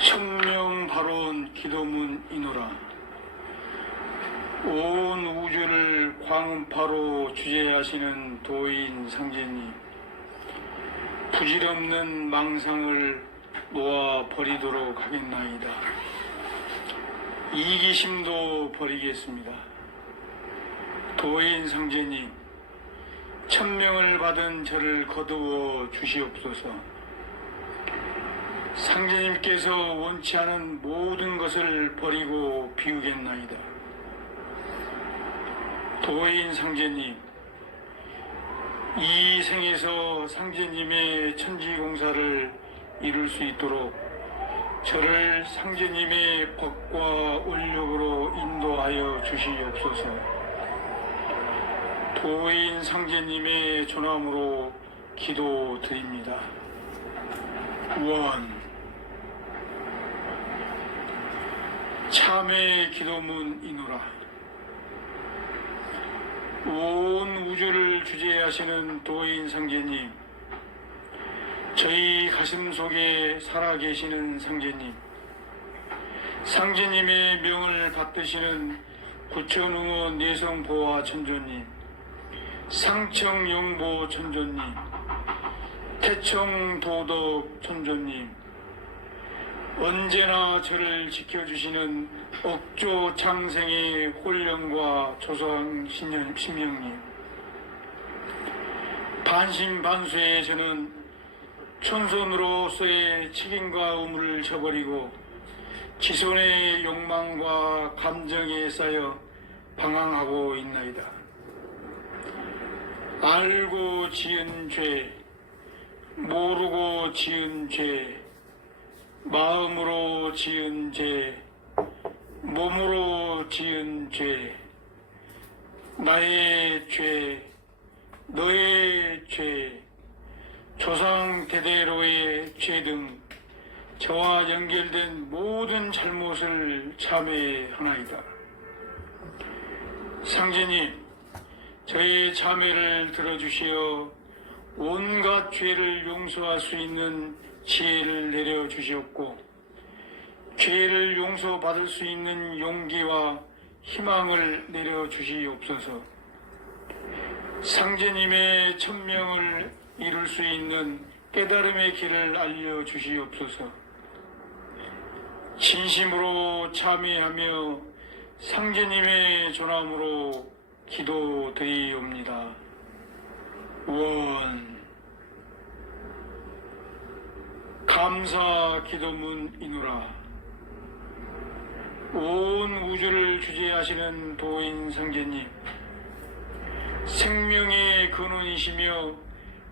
천명 바론 기도문 이노라. 온 우주를 광파로 주재하시는 도인 상제님 부질없는 망상을 놓아 버리도록 하겠나이다. 이기심도 버리겠습니다. 도인 상제님 천명을 받은 저를 거두어 주시옵소서 상제님께서 원치 않은 모든 것을 버리고 비우겠나이다. 도인 상제님, 이 생에서 상제님의 천지공사를 이룰 수 있도록 저를 상제님의 법과 울력으로 인도하여 주시옵소서. 도인 상제님의 조남으로 기도드립니다. 원 참회 기도문 이노라. 온 우주를 주재하시는 도인 상제님 저희 가슴 속에 살아계시는 상제님 상제님의 명을 받드시는 구천웅어 내성보화 천조님 상청영보 천조님 태청도덕 천조님 언제나 저를 지켜주시는 억조 창생의 홀령과 조상 신령, 심령님 반신반수의 저는 천손으로서의 책임과 의무를 저버리고 지손의 욕망과 감정에 쌓여 방황하고 있나이다. 알고 지은 죄, 모르고 지은 죄, 마음으로 지은 죄, 몸으로 지은 죄, 나의 죄, 너의 죄, 조상 대대로의 죄 등 저와 연결된 모든 잘못을 참회하나이다. 상제님, 저희 참회를 들어주시어 온갖 죄를 용서할 수 있는 지혜를 내려 주시옵고 죄를 용서받을 수 있는 용기와 희망을 내려 주시옵소서. 상제님의 천명을 이룰 수 있는 깨달음의 길을 알려 주시옵소서. 진심으로 참회하며 상제님의 조남으로 기도드리옵니다. 원 감사 기도문 이누라. 온 우주를 주재하시는 도인 상제님 생명의 근원이시며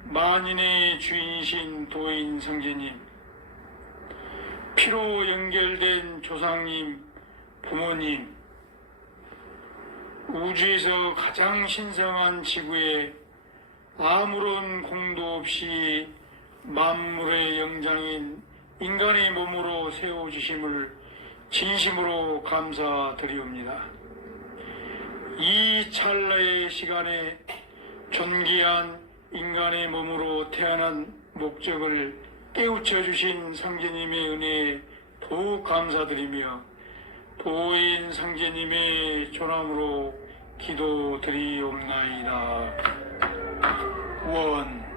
만인의 주인이신 도인 상제님 피로 연결된 조상님 부모님 우주에서 가장 신성한 지구에 아무런 공도 없이 만물의 영장인 인간의 몸으로 세워주심을 진심으로 감사드리옵니다. 이 찰나의 시간에 존귀한 인간의 몸으로 태어난 목적을 깨우쳐 주신 상제님의 은혜에 더욱 감사드리며 도인 상제님의 조남으로 기도드리옵나이다. 원